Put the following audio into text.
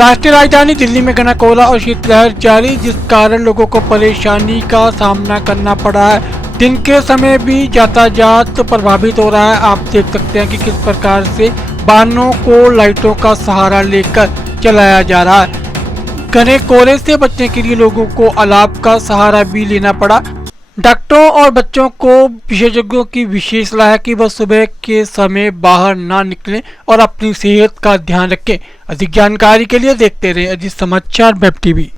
राष्ट्रीय राजधानी दिल्ली में घना कोहरा और शीतलहर जारी, जिस कारण लोगों को परेशानी का सामना करना पड़ा है। दिन के समय भी यातायात प्रभावित हो रहा है। आप देख सकते हैं कि किस प्रकार से वाहनों को लाइटों का सहारा लेकर चलाया जा रहा है। घने कोहरे से बचने के लिए लोगों को अलाव का सहारा भी लेना पड़ा। डॉक्टरों और बच्चों को विशेषज्ञों की विशेष सलाह है कि वह सुबह के समय बाहर ना निकलें और अपनी सेहत का ध्यान रखें। अधिक जानकारी के लिए देखते रहें अजीत समाचार वेब टीवी।